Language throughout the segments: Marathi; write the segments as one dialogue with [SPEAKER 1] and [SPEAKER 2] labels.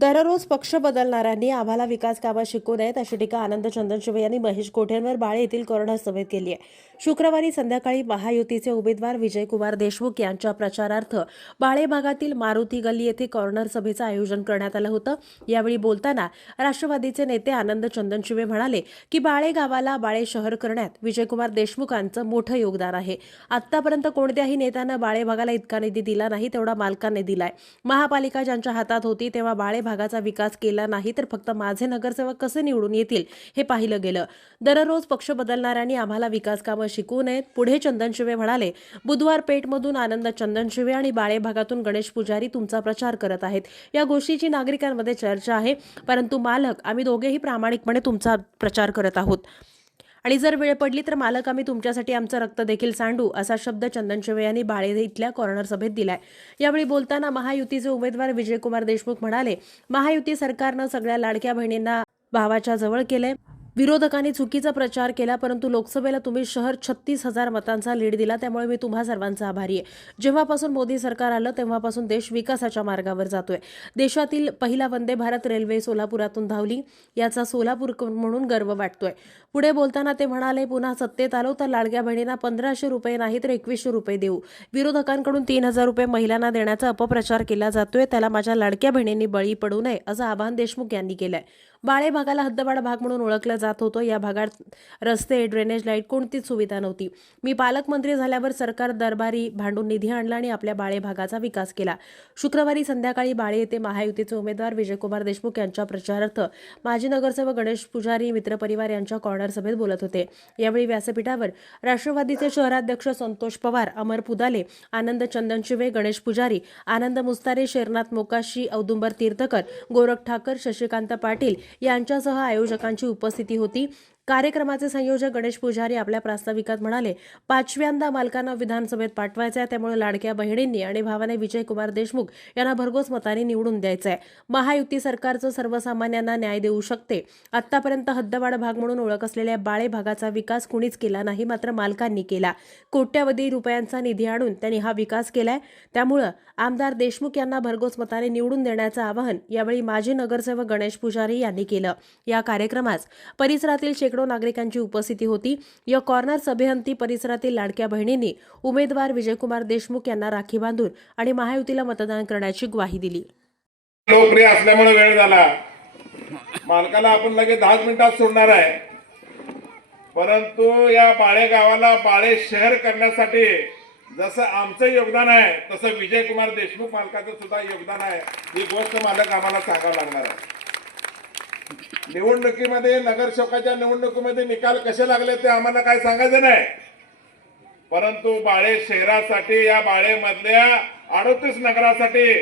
[SPEAKER 1] दररोज पक्ष बदलणाऱ्यांनी आम्हाला विकास कामं शिकू नयेत अशी टीका आनंद चंदनशिवे यांनी महेश कोठेंवर बाळे येथील कोरोना सभेत केली आहे. शुक्रवारी संध्याकाळी महायुतीचे उमेदवार विजयकुमार देशमुख यांच्या प्रचारार्थ बाळे भागातील मारुती गल्ली येथे कॉर्नर सभेचं आयोजन करण्यात आलं होतं. यावेळी बोलताना राष्ट्रवादीचे नेते आनंद चंदनशिवे म्हणाले की बाळे गावाला बाळे शहर करण्यात विजयकुमार देशमुखांचं मोठं योगदान आहे. आतापर्यंत कोणत्याही नेत्यानं बाळे भागाला इतका निधी दिला नाही तेवढा मालकाने दिलाय. महापालिका ज्यांच्या हातात होती तेव्हा बाळे भागाचा विकास केला नाही तर फक्त माझे नगरसेवक कसे निवडून येतील हे पाहिलं गेलं. दररोज पक्ष बदलणाऱ्यांनी आम्हाला विकास कामं शिकवू नयेत. पुढे चंदनशिवे म्हणाले बुधवार पेठमधून आनंद चंदनशिवे आणि बाळे भागातून गणेश पुजारी तुमचा प्रचार करत आहेत. या गोष्टीची नागरिकांमध्ये चर्चा आहे परंतु मालक आम्ही दोघेही प्रामाणिकपणे तुमचा प्रचार करत आहोत. आणि जर वेळ पडली तर मालक आम्ही तुमच्यासाठी आमचं रक्त देखील सांडू असा शब्द चंदनशिवे यांनी बाळे इथल्या कॉर्नर सभेत दिलाय. यावेळी बोलताना महायुतीचे उमेदवार विजयकुमार देशमुख म्हणाले महायुती सरकारनं सगळ्या लाडक्या बहिणींना भावाच्या जवळ केलंय. विरोधकांनी चुकीचा प्रचार केला परंतु लोकसभेला तुम्ही शहर छत्तीस हजार मतांचा लीड दिला त्यामुळे मी तुम्हा सर्वांचा आभारी आहे. जेव्हापासून मोदी सरकार आलं तेव्हापासून देश विकासाच्या मार्गावर जातोय. देशातील पहिला वंदे भारत रेल्वे सोलापुरातून धावली याचा सोलापूर म्हणून गर्व वाटतोय. पुढे बोलताना ते म्हणाले पुन्हा सत्तेत आलो तर लाडक्या बहिणींना पंधराशे रुपये नाही तर एकवीसशे रुपये देऊ. विरोधकांकडून तीन हजार रुपये महिलांना देण्याचा अपप्रचार केला जातोय त्याला माझ्या लाडक्या बहिणींनी बळी पडू नये असं आवाहन देशमुख यांनी केलंय. बाळे भागाला हद्दवाडा भाग म्हणून ओळखलं जात होतो. या भागात रस्ते ड्रेनेज लाइट कोणतीच सुविधा नव्हती. मी पालकमंत्री झाल्यावर सरकार दरबारी भांडून निधी आणला आणि आपल्या बाळे भागाचा विकास केला. शुक्रवारी संध्याकाळी बाळे येथे महायुतीचे उमेदवार विजयकुमार देशमुख यांच्या प्रचारार्थ माजी नगरसेवक गणेश पुजारी मित्रपरिवार यांच्या कॉर्नर सभेत बोलत होते. यावेळी व्यासपीठावर राष्ट्रवादीचे शहराध्यक्ष संतोष पवार अमर पुदाले आनंद चंदनशिवे गणेश पुजारी आनंद मुस्तारे शेरनाथ मोकाशी औदुंबर तीर्थकर गोरख ठाकर शशिकांत पाटील यांच्यासह आयोजकांची उपस्थिती होती. कार्यक्रमाचे संयोजक गणेश पुजारी आपल्या प्रास्ताविकात म्हणाले पाचव्यांदा मालकांना विधानसभेत पाठवायचं आहे त्यामुळे लाडक्या बहिणींनी आणि भावाने विजयकुमार देशमुख यांना भरघोस मताने निवडून द्यायचं आहे महायुती सरकारचं सर्वसामान्यांना न्याय देऊ शकते. आतापर्यंत हद्दवाड भाग म्हणून ओळख असलेल्या बाळे भागाचा विकास कुणीच केला नाही मात्र मालकांनी केला. कोट्यवधी रुपयांचा निधी आणून त्यांनी हा विकास केलाय. त्यामुळं आमदार देशमुख यांना भरघोस मताने निवडून देण्याचं आवाहन यावेळी माजी नगरसेवक गणेश पुजारी यांनी केलं. या कार्यक्रमास परिसरातील शेकडो नागरिकांची उपस्थिती होती. या कॉर्नर सभेअंती परिसरातील लाडक्या बहिणींनी उमेदवार विजयकुमार देशमुख यांना राखी बांधून आणि महायुतीला मतदान करण्याची ग्वाही दिली.
[SPEAKER 2] लोकप्रिय असल्यामुळे वेळ झाला. मालकाला आपण लगेच दहा मिनिटात सोडणार आहे. परंतु या बाळे गावाला बाळे शहर करण्यासाठी जसं आमचं योगदान आहे तसं विजयकुमार देशमुख मालकाचं सुद्धा योगदान आहे. ही गोष्ट मालक आम्हाला सांगावं लागणार आहे. निवडणुकीमध्ये नगरसेवकाच्या निवडणुकीमध्ये निकाल कसे लागले ते आम्हाला काय सांगायचं नाही. परंतु बाळे शहरासाठी या बाळेमधल्या अडोतीस नगरासाठी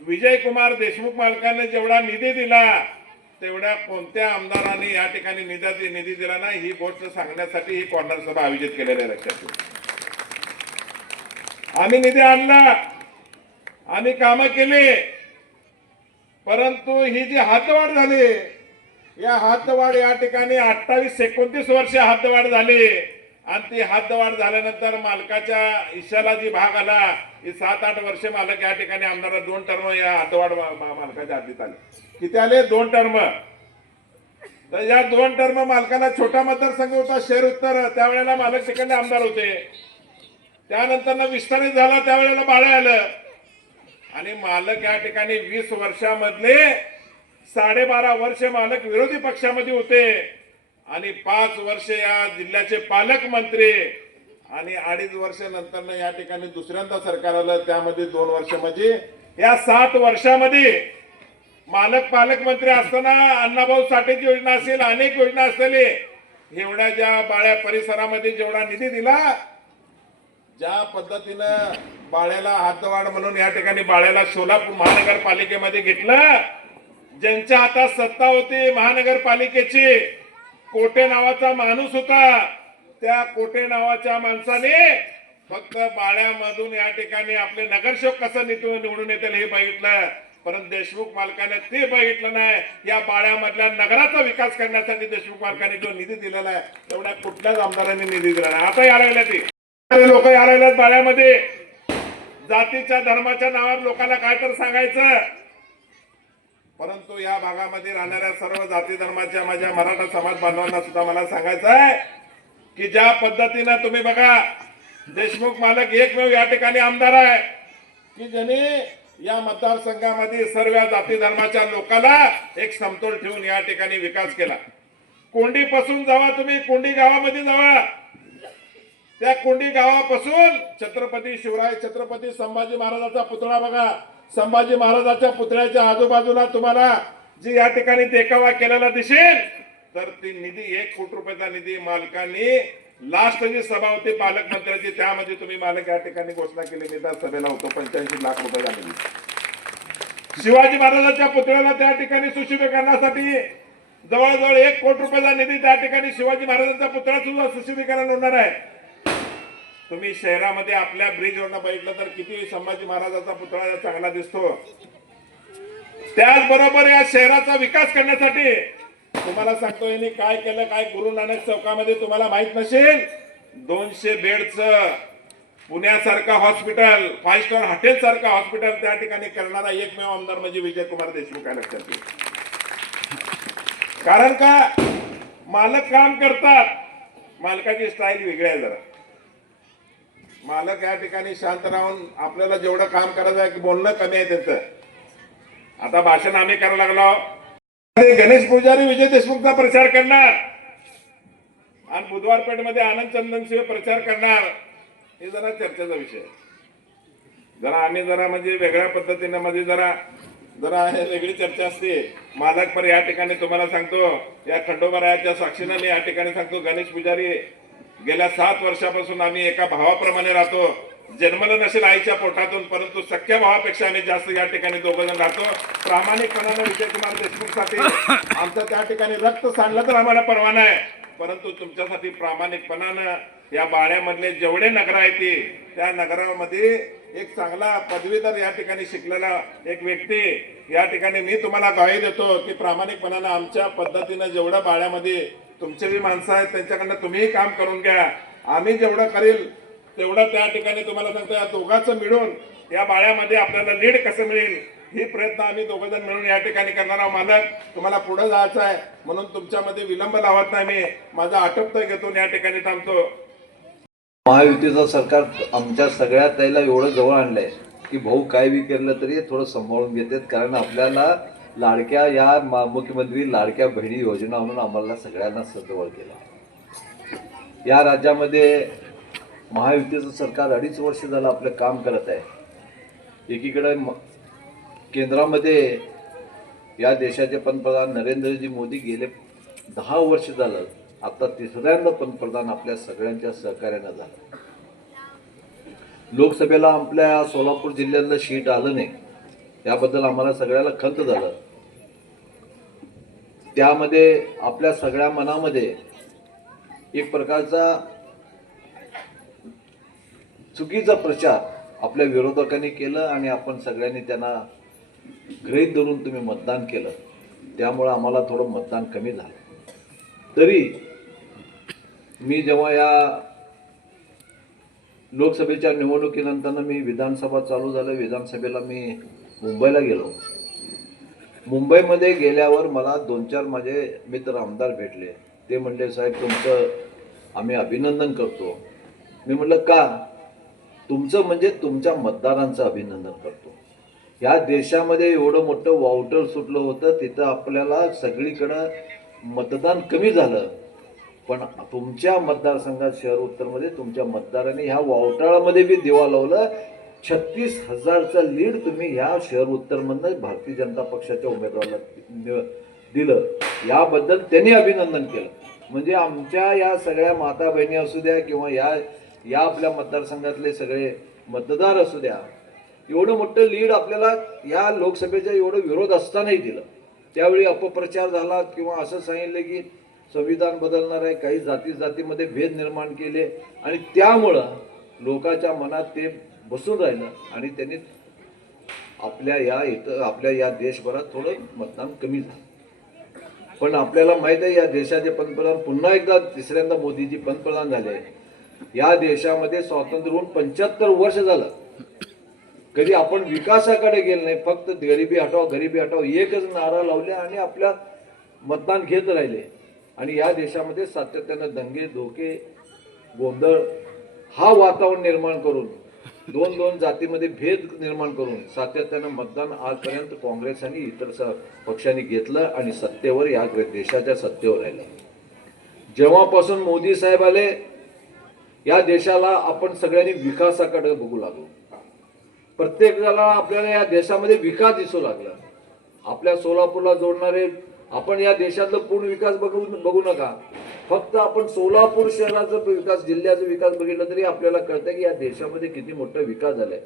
[SPEAKER 2] विजयकुमार देशमुख मालकाने जेवढा निधी दिला तेवढ्या कोणत्या आमदारांनी या ठिकाणी निधी निधी दिला नाही ही गोष्ट सांगण्यासाठी ही कॉर्नर सभा आयोजित केलेली आहे लक्षात आम्ही निधी आणला आम्ही कामं केली परंतु ही जी हातवाढ झाली या हातवाढ या ठिकाणी अठ्ठावीस एकोणतीस वर्ष हातवाढ झाली. आणि ती हातवाढ झाल्यानंतर मालकाच्या इशाला जी भाग आला ही सात आठ वर्ष मालक या ठिकाणी आमदार दोन टर्म या हातवाढ मालकाच्या हातीत आले. किती आले? दोन टर्म तर या दोन टर्म मालकाला छोटा मतदारसंघ होता शहर उत्तर. त्यावेळेला मालक तिकडे आमदार होते. त्यानंतर विस्तारित झाला त्यावेळेला बाळे आलं. आणि मालक या ठिकाणी वीस वर्षामधले साडेबारा वर्ष मालक विरोधी पक्षामध्ये होते. आणि पाच वर्ष या जिल्ह्याचे पालकमंत्री आणि अडीच वर्ष नंतर या ठिकाणी दुसऱ्यांदा सरकार आलं त्यामध्ये दोन वर्ष म्हणजे या सात वर्षामध्ये मालक पालकमंत्री असताना अण्णाभाऊ साठेची योजना असेल अनेक योजना असलेली एवढ्या ज्या बाळ्या परिसरामध्ये जेवढा निधी दिला ज्या पद्धतीनं बाळ्याला हातवाढ म्हणून या ठिकाणी बाळ्याला सोलापूर महानगरपालिकेमध्ये घेतलं ज्यांच्या हातात सत्ता होती महानगरपालिकेची कोटे नावाचा माणूस होता. त्या कोटे नावाच्या माणसाने फक्त बाळ्यामधून या ठिकाणी आपले नगरसेवक कसं निवडून निवडून येतील हे बघितलं. परंतु देशमुख मालकाने ते बघितलं नाही. या बाळ्यामधल्या नगराचा विकास करण्यासाठी देशमुख मालकाने जो निधी दिलेला आहे तेवढ्या कुठल्याच आमदारांनी निधी दिला नाही. आता यायला लागल्या ते. लोक यायला लागल्यात बाळ्यामध्ये. जातीच्या धर्माच्या नावावर लोकांना काय तर सांगायचं. परंतु या भागामध्ये राहणाऱ्या सर्व जाती धर्माच्या माझ्या मराठा समाज बांधवांना सुद्धा मला सांगायचं आहे की ज्या पद्धतीनं तुम्ही बघा देशमुख मालक एकमेव या ठिकाणी आमदार आहे. की ज्यांनी या मतदारसंघामध्ये सर्व जाती धर्माच्या लोकांना एक समतोल ठेवून या ठिकाणी विकास केला. कोंडीपासून जावा तुम्ही कोंडी गावामध्ये जावा. त्या कोंडी गावापासून छत्रपती शिवराय छत्रपती संभाजी महाराजाचा पुतळा बघा. संभाजी महाराजाच्या पुतळ्याच्या आजूबाजूला तुम्हाला जी या ठिकाणी देखावा केलेला दिसेल तर ती निधी एक कोटी रुपयाचा निधी मालकांनी लास्ट जी सभा होती पालकमंत्र्याची त्यामध्ये तुम्ही मालक या ठिकाणी घोषणा केली मी त्या सभेला होतो पंच्याऐंशी लाख रुपये शिवाजी महाराजांच्या पुतळ्याला त्या ठिकाणी सुशोभीकरणासाठी जवळजवळ एक कोटी रुपयाचा निधी त्या ठिकाणी शिवाजी महाराजांचा पुतळा सुद्धा सुशोभीकरण होणार आहे. तुम्ही शहरामध्ये आपल्या ब्रिजवरनं बघितलं तर किती संभाजी महाराजांचा पुतळा चांगला दिसतो. त्याचबरोबर या शहराचा विकास करण्यासाठी तुम्हाला सांगतो यांनी काय केलं काय गुरु नानक चौकामध्ये तुम्हाला माहीत नसेल दोनशे बेडचं पुण्यासारखं हॉस्पिटल फाईव्ह स्टार हॉटेल सारखं हॉस्पिटल त्या ठिकाणी करणारा एकमेव आमदार म्हणजे विजयकुमार देशमुख आहे लक्षात कारण का? मालक काम करतात. मालकाची स्टाईल वेगळी आहे जरा. मालक या ठिकाणी शांत राहून आपल्याला जेवढं काम करायचं आहे की बोलणं कमी आहे त्यांचं. आता भाषण आम्ही करायला लागलो गणेश पुजारी विजय देशमुखचा प्रचार करणार. आणि बुधवार पेठमध्ये आनंद चंदन शिवाय प्रचार करणार. हे जरा चर्चेचा विषय जरा आम्ही जरा म्हणजे वेगळ्या पद्धतीने म्हणजे जरा जरा हे वेगळी चर्चा असते. मालक पर या ठिकाणी तुम्हाला सांगतो. या खंडोबारायाच्या साक्षीनं मी या ठिकाणी सांगतो. गणेश पुजारी गेल्या सात वर्षापासून आम्ही एका भावाप्रमाणे राहतो. जन्मलं नसेल आईच्या पोटातून परंतु सख्या भावापेक्षा आम्ही जास्त या ठिकाणी दोघं जण राहतो. प्रामाणिकपणानं विजयकुमार देशमुखसाठी आमचं त्या ठिकाणी रक्त सांडलं तर आम्हाला परवाना आहे परंतु तुमच्यासाठी प्रामाणिकपणानं या बाळ्यामधले जेवढे नगर आहेत ते त्या नगरामध्ये एक चांगला पदवीधर या ठिकाणी शिकलेला एक व्यक्ती या ठिकाणी मी तुम्हाला ग्वाही देतो. की प्रामाणिकपणानं आमच्या पद्धतीनं जेवढं बाळ्यामध्ये तुमचे जी माणसं आहेत त्यांच्याकडनं तुम्हीही काम करून घ्या. आम्ही जेवढं करेल तेवढं त्या ठिकाणी तुम्हाला सांगतो या दोघांचं मिळून या बाळ्यामध्ये आपल्याला लीड कसं मिळेल ही प्रयत्न आम्ही दोघ जण मिळून या ठिकाणी करणार आहोत. मालक तुम्हाला पुढे जायचं आहे म्हणून तुमच्यामध्ये विलंब लावत नाही मी. माझा आटोपत घेतो या ठिकाणी थांबतो.
[SPEAKER 3] महायुतीचं सरकार आमच्या सगळ्या त्याला एवढं जवळ आणलंय की भाऊ काय बी केलं तरी थोडं सांभाळून घेतात कारण आपल्याला लाडक्या या मुख्यमंत्री लाडक्या बहिणी योजना म्हणून आम्हाला सगळ्यांना सदवळ केला. या राज्यामध्ये महायुतीचं सरकार अडीच वर्ष झालं आपलं काम करत आहे. एकीकडे म- केंद्रामध्ये या देशाचे पंतप्रधान नरेंद्रजी मोदी गेले दहा वर्ष झालं. आता तिसऱ्यांदा पंतप्रधान आपल्या सगळ्यांच्या सहकार्यानं झालं. लोकसभेला आपल्या सोलापूर जिल्ह्यातलं शीट आलं नाही. त्याबद्दल आम्हाला सगळ्याला खंत झालं. त्यामध्ये आपल्या सगळ्या मनामध्ये एक प्रकारचा चुकीचा प्रचार आपल्या विरोधकांनी केलं आणि आपण सगळ्यांनी त्यांना गृहीत धरून तुम्ही मतदान केलं. त्यामुळं आम्हाला थोडं मतदान कमी झालं. तरी मी जेव्हा या लोकसभेच्या निवडणुकीनंतर मी विधानसभा चालू झालं विधानसभेला मी मुंबईला गेलो. मुंबईमध्ये गेल्यावर मला दोन चार माझे मित्र आमदार भेटले. ते म्हणले साहेब तुमचं आम्ही अभिनंदन करतो. मी म्हटलं का? तुमचं म्हणजे तुमच्या मतदारांचं अभिनंदन करतो. ह्या देशामध्ये एवढं मोठं वाउटर सुटलं होतं तिथं आपल्याला सगळीकडं मतदान कमी झालं. पण तुमच्या मतदारसंघात शहर उत्तरमध्ये तुमच्या मतदारांनी ह्या वावटाळामध्ये बी दिवा लावलं छत्तीस हजारचा लीड तुम्ही ह्या शहर उत्तरमधनं भारतीय जनता पक्षाच्या उमेदवाराला दिलं. याबद्दल त्यांनी अभिनंदन केलं. म्हणजे आमच्या या सगळ्या माता बहिणी असू द्या किंवा या या आपल्या मतदारसंघातले सगळे मतदार असू द्या एवढं मोठं लीड आपल्याला या लोकसभेच्या एवढं विरोध असतानाही दिलं. त्यावेळी अपप्रचार झाला किंवा असं सांगितलं की संविधान बदलणार आहे काही जाती जातीमध्ये भेद निर्माण केले आणि त्यामुळं लोकांच्या मनात ते बसून राहिलं आणि त्यांनी आपल्या या इथं आपल्या या देशभरात थोडं मतदान कमी झालं. पण आपल्याला माहीत आहे या देशाचे पंतप्रधान पुन्हा एकदा तिसऱ्यांदा मोदीजी पंतप्रधान झाले. या देशामध्ये स्वातंत्र्य होऊन पंच्याहत्तर वर्ष झालं. कधी आपण विकासाकडे गेलो नाही फक्त गरिबी हटाव गरिबी हटाव एकच नारा लावले आणि आपल्या मतदान घेत राहिले. आणि या देशामध्ये सातत्यानं दंगे धोके गोंधळ हा वातावरण निर्माण करून दोन दोन जातीमध्ये भेद निर्माण करून सातत्यानं मतदान आजपर्यंत काँग्रेस आणि इतर स- पक्षांनी घेतलं आणि सत्तेवर या देशाच्या सत्तेवर राहिलं. जेव्हापासून मोदी साहेब आले या देशाला आपण सगळ्यांनी विकासाकडे बघू लागलो. प्रत्येकाला आपल्याला या देशामध्ये विकास दिसू लागला. आपल्या सोलापूरला जोडणारे आपण या देशातलं पूर्ण विकास बघू बघू नका. फक्त आपण सोलापूर शहराचा विकास जिल्ह्याचा विकास बघितला तरी आपल्याला कळतं की या देशामध्ये किती मोठा विकास झालाय.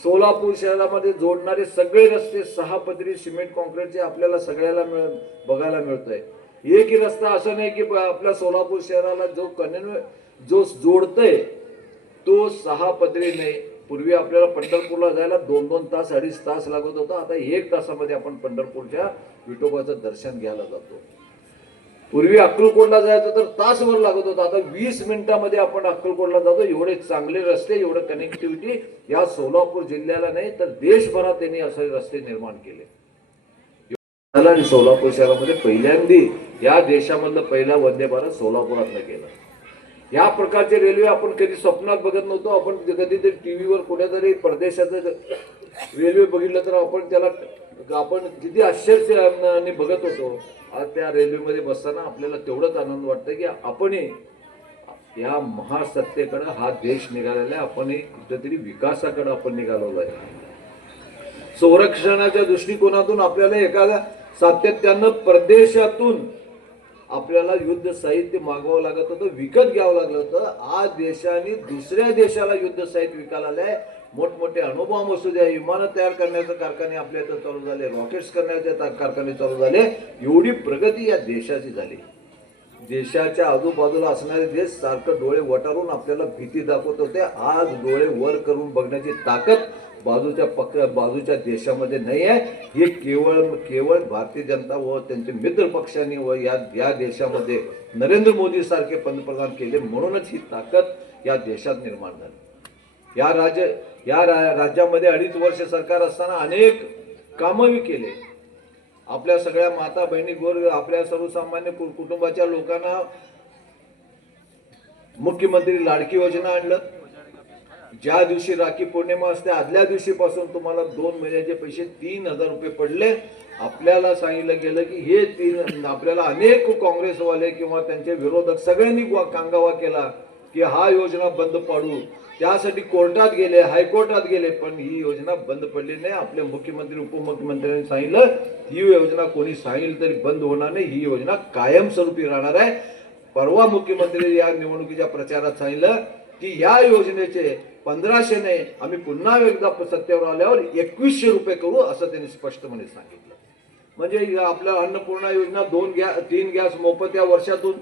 [SPEAKER 3] सोलापूर शहरामध्ये जोडणारे सगळे रस्ते सहा पदरी सिमेंट कॉन्क्रीटचे आपल्याला सगळ्याला मिळ बघायला मिळतंय. एक रस्ता असा नाही की आपल्या सोलापूर शहराला जो कन्व्हे जो जोडतोय तो सहा पदरी नाही. पूर्वी आपल्याला पंढरपूरला जायला दोन दोन तास अडीच तास लागत होता. आता एक तासामध्ये आपण पंढरपूरच्या विठोबाचं दर्शन घ्यायला जातो. पूर्वी अक्कलकोटला जायचं तर तासभर लागत होता. आता वीस मिनिटामध्ये आपण अक्कलकोटला जातो. एवढे चांगले रस्ते एवढं कनेक्टिव्हिटी या सोलापूर जिल्ह्याला नाही तर देशभरात त्यांनी असे रस्ते निर्माण केले. आणि सोलापूर शहरामध्ये पहिल्यांदी या देशामधलं पहिला वंदे भारत सोलापुरातनं केलं. या प्रकारचे रेल्वे आपण कधी स्वप्नात बघत नव्हतो. आपण कधीतरी टीव्हीवर कुठेतरी परदेशाचं रेल्वे बघितलं तर आपण त्याला आपण किती आश्चर्याने बघत होतो. आज त्या रेल्वेमध्ये बसताना आपल्याला तेवढंच आनंद वाटतं की आपणही या महासत्तेकडं हा देश निघालेला आहे. आपणही कुठेतरी विकासाकडं आपण निघालेलो आहे. संरक्षणाच्या दृष्टिकोनातून आपल्याला एखाद्या सातत्यानं परदेशातून आपल्याला युद्ध साहित्य मागवावं लागत होतं विकत घ्यावं लागलं होतं. आज देशाने दुसऱ्या देशाला युद्ध साहित्य विकायला आहे मोठमोठे अणुबॉम्ब असू द्या विमानं तयार करण्याचे कारखाने आपल्या इथं चालू झाले रॉकेट्स करण्याचे कारखाने चालू झाले. एवढी प्रगती या देशाची झाली. देशाच्या आजूबाजूला असणारे देश सारखं डोळे वटारून आपल्याला भीती दाखवत होते. आज डोळे वर करून बघण्याची ताकद बाजूच्या पक्ष बाजूच्या देशामध्ये नाही आहे हे केवळ केवळ भारतीय जनता व त्यांचे मित्र पक्षांनी व या या देशामध्ये नरेंद्र मोदी सारखे पंतप्रधान केले. म्हणूनच ही ताकद या देशात निर्माण झाली. या राज्य या रा- राज्यामध्ये अडीच वर्ष सरकार असताना अनेक कामंही केले. आपल्या सगळ्या माता बहिणी गोर आपल्या सर्वसामान्य कु- कुटुंबाच्या लोकांना मुख्यमंत्री लाडकी योजना आणलं. ज्या दिवशी राखी पौर्णिमा असते आदल्या दिवशीपासून तुम्हाला दोन महिन्याचे पैसे तीन हजार रुपये पडले. आपल्याला सांगितलं गेलं की हे तीन आपल्याला अनेक काँग्रेसवाले किंवा त्यांचे विरोधक सगळ्यांनी वा- कांगावा केला. की हा योजना बंद पाडू. त्यासाठी कोर्टात गेले हायकोर्टात गेले पण ही योजना बंद पडली नाही. आपले मुख्यमंत्री उपमुख्यमंत्र्यांनी सांगितलं ही योजना कोणी सांगितलं तरी बंद होणार नाही. ही योजना कायमस्वरूपी राहणार आहे. परवा मुख्यमंत्री या निवडणुकीच्या प्रचारात सांगितलं की या योजनेचे पंधराशे आम्ही पुन्हा एकदा सत्तेवर आल्यावर एकवीसशे रुपये करू असं त्यांनी स्पष्टपणे सांगितलं. म्हणजे आपल्या अन्नपूर्णा योजना दोन गॅस तीन गॅस मोफत या वर्षातून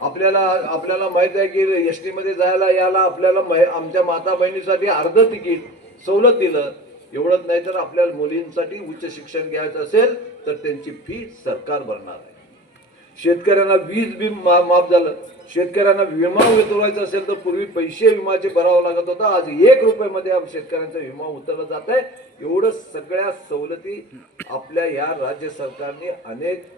[SPEAKER 3] आपल्याला आपल्याला माहीत आहे की एसमध्ये जायला याला आपल्याला आमच्या माता बहिणीसाठी अर्ध तिकीट सवलत दिलं. एवढंच नाही तर आपल्या मुलींसाठी उच्च शिक्षण घ्यायचं असेल तर त्यांची फी सरकार भरणार आहे. शेतकऱ्यांना वीज बी मा- माफ झालं. शेतकऱ्यांना विमा उतरवायचा असेल तर पूर्वी पैसे विमाचे भरावं लागत होता. आज एक रुपयामध्ये शेतकऱ्यांचा विमा उतरला जात आहे एवढं सगळ्या सवलती आपल्या या राज्य सरकारने अनेक